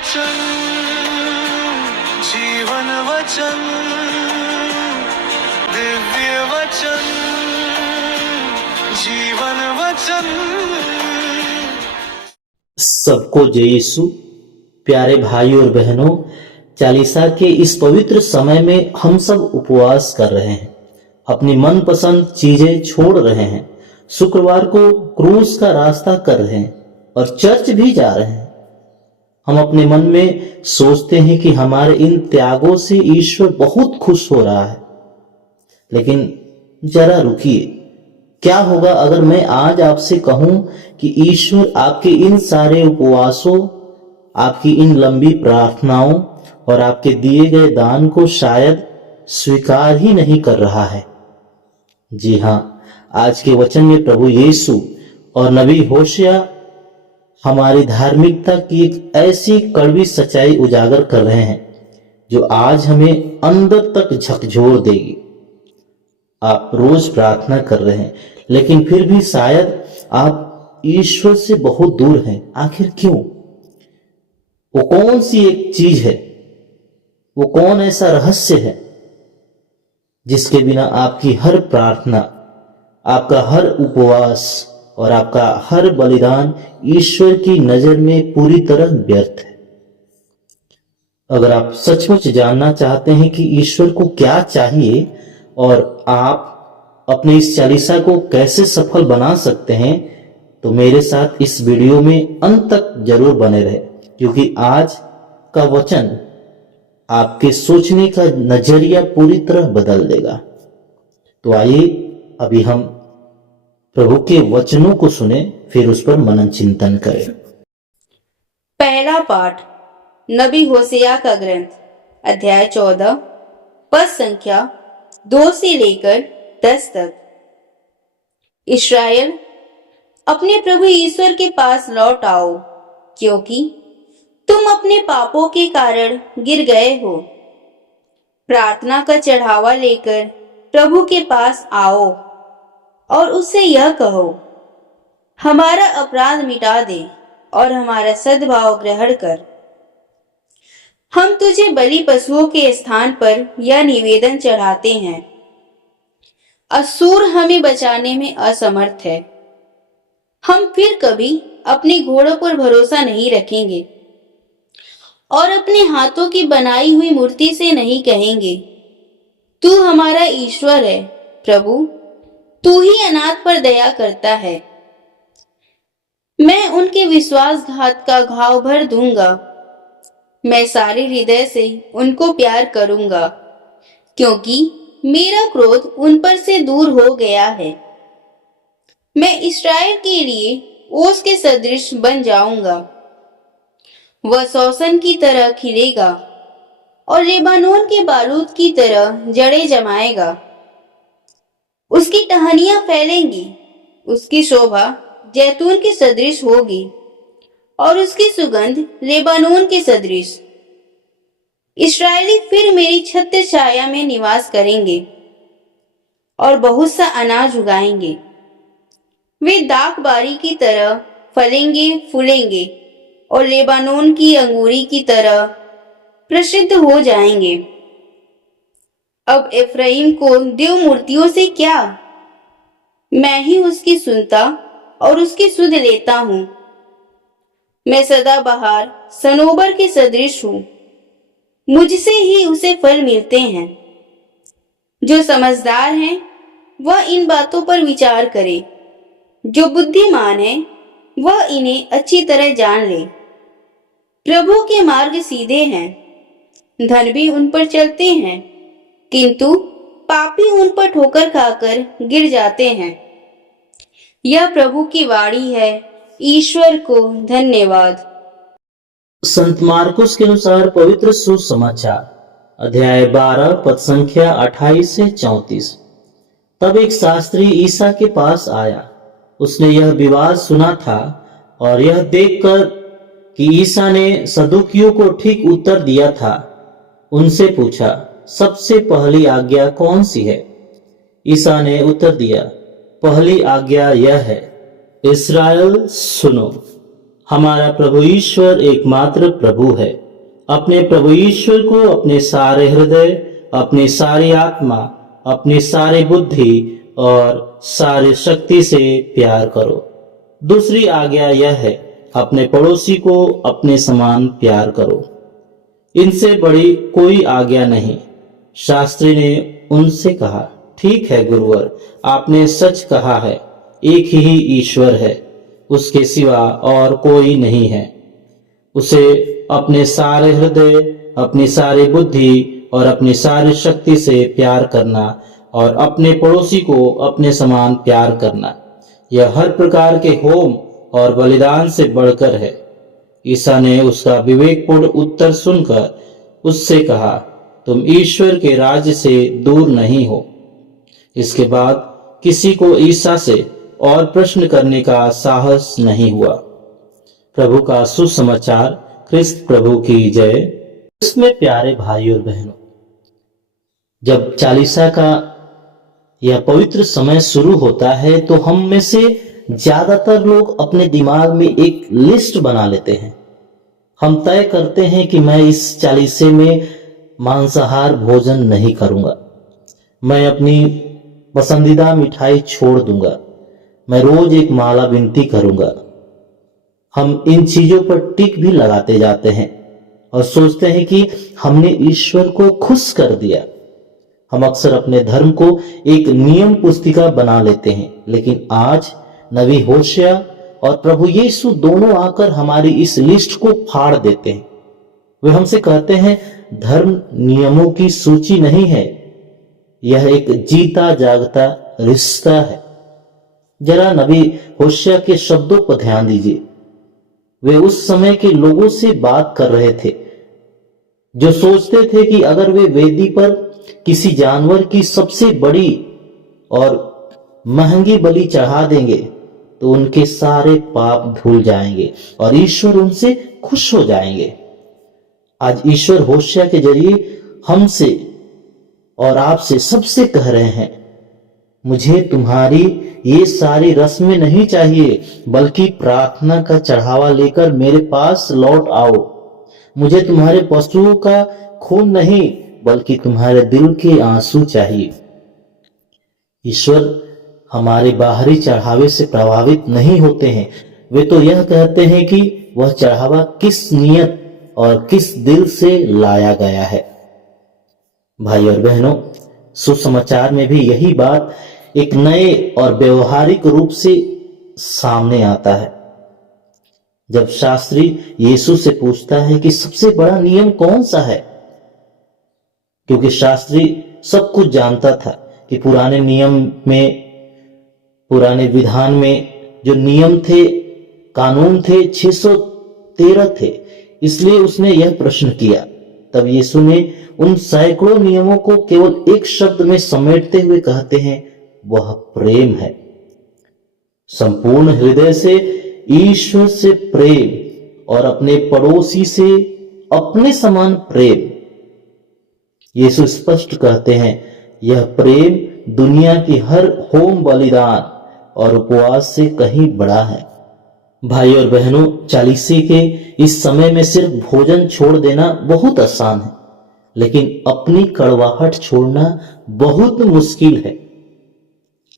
वचन, जीवन वचन, दिव्य वचन, जीवन वचन। सबको जय यीशु। प्यारे भाई और बहनों, चालीसा के इस पवित्र समय में हम सब उपवास कर रहे हैं, अपनी मनपसंद चीजें छोड़ रहे हैं, शुक्रवार को क्रूस का रास्ता कर रहे हैं और चर्च भी जा रहे हैं। हम अपने मन में सोचते हैं कि हमारे इन त्यागों से ईश्वर बहुत खुश हो रहा है, लेकिन जरा रुकिए। क्या होगा अगर मैं आज आपसे कहूं कि ईश्वर आपके इन सारे उपवासों, आपकी इन लंबी प्रार्थनाओं और आपके दिए गए दान को शायद स्वीकार ही नहीं कर रहा है? जी हां, आज के वचन में प्रभु यीशु और नबी होशिया हमारी धार्मिकता की एक ऐसी कड़वी सच्चाई उजागर कर रहे हैं जो आज हमें अंदर तक झकझोर देगी। आप रोज प्रार्थना कर रहे हैं, लेकिन फिर भी शायद आप ईश्वर से बहुत दूर हैं। आखिर क्यों? वो कौन सी एक चीज है, वो कौन ऐसा रहस्य है जिसके बिना आपकी हर प्रार्थना, आपका हर उपवास और आपका हर बलिदान ईश्वर की नजर में पूरी तरह व्यर्थ है? अगर आप सचमुच जानना चाहते हैं कि ईश्वर को क्या चाहिए और आप अपने इस चालीसा को कैसे सफल बना सकते हैं, तो मेरे साथ इस वीडियो में अंत तक जरूर बने रहे, क्योंकि आज का वचन आपके सोचने का नजरिया पूरी तरह बदल देगा। तो आइए अभी हम प्रभु के वचनों को सुने, फिर उस पर मनन चिंतन करें। पहला पाठ नबी होसिया का ग्रंथ, अध्याय 14, पद संख्या 2 से लेकर 10 तक। इस्राएल, अपने प्रभु ईश्वर के पास लौट आओ, क्योंकि तुम अपने पापों के कारण गिर गए हो। प्रार्थना का चढ़ावा लेकर प्रभु के पास आओ और उससे यह कहो, हमारा अपराध मिटा दे और हमारा सद्भाव ग्रहण कर। हम तुझे बलि पशुओं के स्थान पर यह निवेदन चढ़ाते हैं। असूर हमें बचाने में असमर्थ है। हम फिर कभी अपने घोड़ों पर भरोसा नहीं रखेंगे और अपने हाथों की बनाई हुई मूर्ति से नहीं कहेंगे, तू हमारा ईश्वर है। प्रभु, तू ही अनाथ पर दया करता है। मैं उनके विश्वासघात का घाव भर दूंगा। मैं सारे हृदय से उनको प्यार करूंगा, क्योंकि मेरा क्रोध उन पर से दूर हो गया है। मैं इस्राएल के लिए ओस के सदृश बन जाऊंगा। वह सोसन की तरह खिलेगा और लेबानोन के बारूद की तरह जड़ें जमाएगा। उसकी टहनियां फैलेंगी, उसकी शोभा जैतून के सदृश होगी और उसकी सुगंध लेबानोन के सदृश। इस्राएली फिर मेरी छत्र छाया में निवास करेंगे और बहुत सा अनाज उगाएंगे। वे दाखबारी की तरह फलेंगे फूलेंगे और लेबानोन की अंगूरी की तरह प्रसिद्ध हो जाएंगे। अब एफ्राइम को देव मूर्तियों से क्या? मैं ही उसकी सुनता और उसकी सुध लेता हूं। मैं सदाबहार सनोबर के सदृश हूं। मुझसे ही उसे फल मिलते हैं। जो समझदार हैं, वह इन बातों पर विचार करे। जो बुद्धिमान है, वह इन्हें अच्छी तरह जान ले। प्रभु के मार्ग सीधे हैं, धर्मी उन पर चलते हैं, किंतु पापी उन पर ठोकर खाकर गिर जाते हैं। यह प्रभु की वाणी है। ईश्वर को धन्यवाद। संत मार्कुस के अनुसार पवित्र सुसमाचार, अध्याय 12, पद संख्या 28 से 34। तब एक शास्त्री ईसा के पास आया। उसने यह विवाद सुना था और यह देखकर कि ईसा ने सदुकियों को ठीक उत्तर दिया था, उनसे पूछा, सबसे पहली आज्ञा कौन सी है? ईसा ने उत्तर दिया, पहली आज्ञा यह है, इस्राएल सुनो, हमारा प्रभु ईश्वर एकमात्र प्रभु है। अपने प्रभु ईश्वर को अपने सारे हृदय, अपनी सारी आत्मा, अपनी सारी बुद्धि और सारी शक्ति से प्यार करो। दूसरी आज्ञा यह है, अपने पड़ोसी को अपने समान प्यार करो। इनसे बड़ी कोई आज्ञा नहीं। शास्त्री ने उनसे कहा, ठीक है गुरुवर, आपने सच कहा है, एक ही ईश्वर है, उसके सिवा और कोई नहीं है। उसे अपने सारे हृदय, अपनी सारी बुद्धि और अपनी सारी शक्ति से प्यार करना और अपने पड़ोसी को अपने समान प्यार करना, यह हर प्रकार के होम और बलिदान से बढ़कर है। ईसा ने उसका विवेकपूर्ण उत्तर सुनकर उससे कहा, तुम ईश्वर के राज्य से दूर नहीं हो। इसके बाद किसी को ईसा से और प्रश्न करने का साहस नहीं हुआ। प्रभु का सुसमाचार। क्रिस्त प्रभु की जय। इसमें प्यारे भाई और बहनों, जब चालीसा का यह पवित्र समय शुरू होता है तो हम में से ज्यादातर लोग अपने दिमाग में एक लिस्ट बना लेते हैं। हम तय करते हैं कि मैं इस चालीसे में मांसाहार भोजन नहीं करूंगा, मैं अपनी पसंदीदा मिठाई छोड़ दूंगा, मैं रोज एक माला विनती करूंगा। हम इन चीजों पर टिक भी लगाते जाते हैं और सोचते हैं कि हमने ईश्वर को खुश कर दिया। हम अक्सर अपने धर्म को एक नियम पुस्तिका बना लेते हैं, लेकिन आज नबी होशिया और प्रभु यीशु दोनों आकर हमारी इस लिस्ट को फाड़ देते हैं। वे हमसे कहते हैं, धर्म नियमों की सूची नहीं है, यह एक जीता जागता रिश्ता है। जरा नबी होशिया के शब्दों पर ध्यान दीजिए। वे उस समय के लोगों से बात कर रहे थे जो सोचते थे कि अगर वे वेदी पर किसी जानवर की सबसे बड़ी और महंगी बलि चढ़ा देंगे तो उनके सारे पाप धुल जाएंगे और ईश्वर उनसे खुश हो जाएंगे। आज ईश्वर होशिया के जरिए हमसे और आपसे सबसे कह रहे हैं, मुझे तुम्हारी ये सारी रस्में नहीं चाहिए, बल्कि प्रार्थना का चढ़ावा लेकर मेरे पास लौट आओ। मुझे तुम्हारे पशुओं का खून नहीं, बल्कि तुम्हारे दिल के आंसू चाहिए। ईश्वर हमारे बाहरी चढ़ावे से प्रभावित नहीं होते हैं। वे तो यह कहते हैं कि वह चढ़ावा किस नियत और किस दिल से लाया गया है। भाई और बहनों, सुसमाचार में भी यही बात एक नए और व्यवहारिक रूप से सामने आता है। जब शास्त्री यीशु से पूछता है कि सबसे बड़ा नियम कौन सा है, क्योंकि शास्त्री सब कुछ जानता था कि पुराने विधान में जो नियम थे, कानून थे, 613 थे, इसलिए उसने यह प्रश्न किया। तब यीशु ने उन सैकड़ों नियमों को केवल एक शब्द में समेटते हुए कहते हैं, वह प्रेम है। संपूर्ण हृदय से ईश्वर से प्रेम और अपने पड़ोसी से अपने समान प्रेम। यीशु स्पष्ट कहते हैं, यह प्रेम दुनिया की हर होम बलिदान और उपवास से कहीं बड़ा है। भाई और बहनों, चालीसे के इस समय में सिर्फ भोजन छोड़ देना बहुत आसान है, लेकिन अपनी कड़वाहट छोड़ना बहुत मुश्किल है।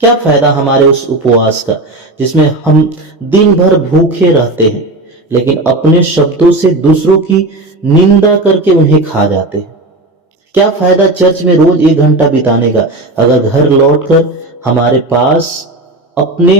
क्या फायदा हमारे उस उपवास का जिसमें हम दिन भर भूखे रहते हैं, लेकिन अपने शब्दों से दूसरों की निंदा करके उन्हें खा जाते हैं। क्या फायदा चर्च में रोज 1 घंटा बिताने का अगर घर लौटकर हमारे पास अपने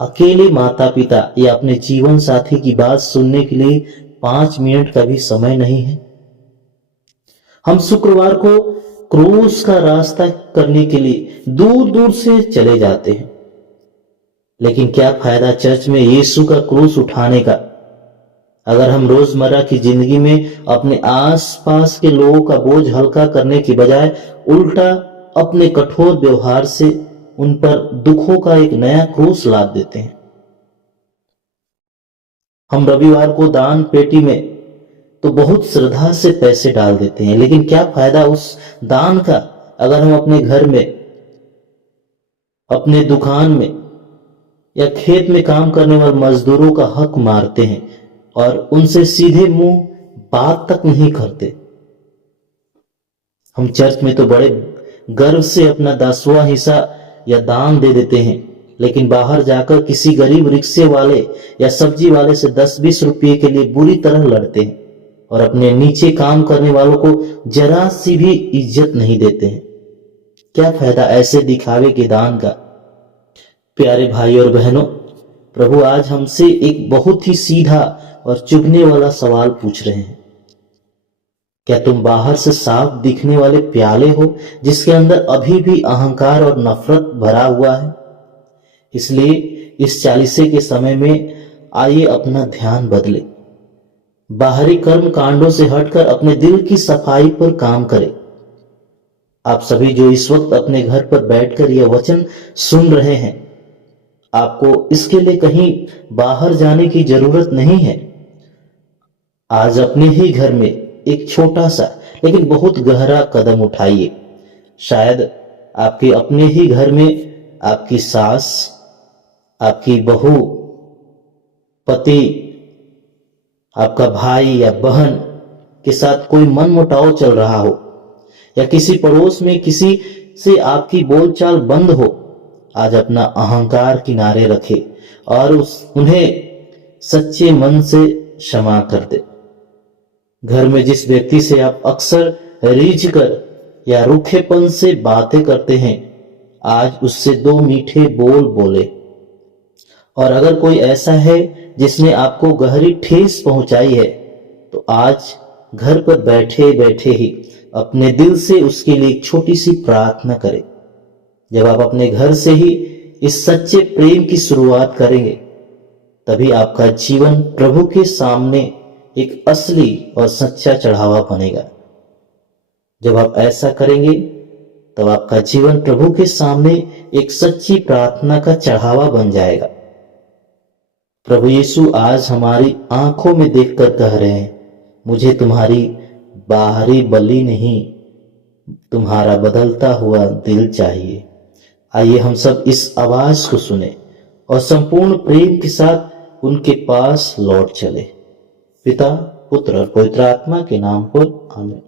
अकेले माता पिता या अपने जीवन साथी की बात सुनने के लिए 5 मिनट का भी समय नहीं है। हम शुक्रवार को क्रूस का रास्ता करने के लिए दूर दूर से चले जाते हैं, लेकिन क्या फायदा चर्च में यीशु का क्रूस उठाने का अगर हम रोजमर्रा की जिंदगी में अपने आसपास के लोगों का बोझ हल्का करने की बजाय उल्टा अपने कठोर व्यवहार से उन पर दुखों का एक नया क्रूस लाद देते हैं। हम रविवार को दान पेटी में तो बहुत श्रद्धा से पैसे डाल देते हैं, लेकिन क्या फायदा उस दान का अगर हम अपने घर में, अपने दुकान में या खेत में काम करने वाले मजदूरों का हक मारते हैं, और उनसे सीधे मुंह बात तक नहीं करते। हम चर्च में तो बड़े गर्व से अपना 10वां हिस्सा या दान दे देते हैं, लेकिन बाहर जाकर किसी गरीब रिक्शे वाले या सब्जी वाले से 10-20 रुपये के लिए बुरी तरह लड़ते हैं और अपने नीचे काम करने वालों को जरा सी भी इज्जत नहीं देते हैं। क्या फायदा ऐसे दिखावे के दान का। प्यारे भाई और बहनों, प्रभु आज हमसे एक बहुत ही सीधा और चुभने वाला सवाल पूछ रहे हैं। क्या तुम बाहर से साफ दिखने वाले प्याले हो जिसके अंदर अभी भी अहंकार और नफरत भरा हुआ है? इसलिए इस चालीसे के समय में आइए अपना ध्यान बदले, बाहरी कर्म कांडों से हटकर अपने दिल की सफाई पर काम करें। आप सभी जो इस वक्त अपने घर पर बैठकर यह वचन सुन रहे हैं, आपको इसके लिए कहीं बाहर जाने की जरूरत नहीं है। आज अपने ही घर में एक छोटा सा लेकिन बहुत गहरा कदम उठाइए। शायद आपके अपने ही घर में आपकी सास, आपकी बहू, पति, आपका भाई या बहन के साथ कोई मनमुटाव चल रहा हो, या किसी पड़ोस में किसी से आपकी बोलचाल बंद हो। आज अपना अहंकार किनारे रखे और उन्हें सच्चे मन से क्षमा कर दे। घर में जिस व्यक्ति से आप अक्सर रीझ कर या रूखेपन से बातें करते हैं, आज उससे 2 मीठे बोल बोले। और अगर कोई ऐसा है जिसने आपको गहरी ठेस पहुंचाई है, तो आज घर पर बैठे बैठे ही अपने दिल से उसके लिए एक छोटी सी प्रार्थना करें। जब आप अपने घर से ही इस सच्चे प्रेम की शुरुआत करेंगे, तभी आपका जीवन प्रभु के सामने एक असली और सच्चा चढ़ावा बनेगा। जब आप ऐसा करेंगे, तब आपका जीवन प्रभु के सामने एक सच्ची प्रार्थना का चढ़ावा बन जाएगा। प्रभु यीशु आज हमारी आंखों में देखकर कह रहे हैं, मुझे तुम्हारी बाहरी बलि नहीं, तुम्हारा बदलता हुआ दिल चाहिए। आइए हम सब इस आवाज को सुने और संपूर्ण प्रेम के साथ उनके पास लौट चले। पिता, पुत्र और पवित्र आत्मा के नाम पर आमीन।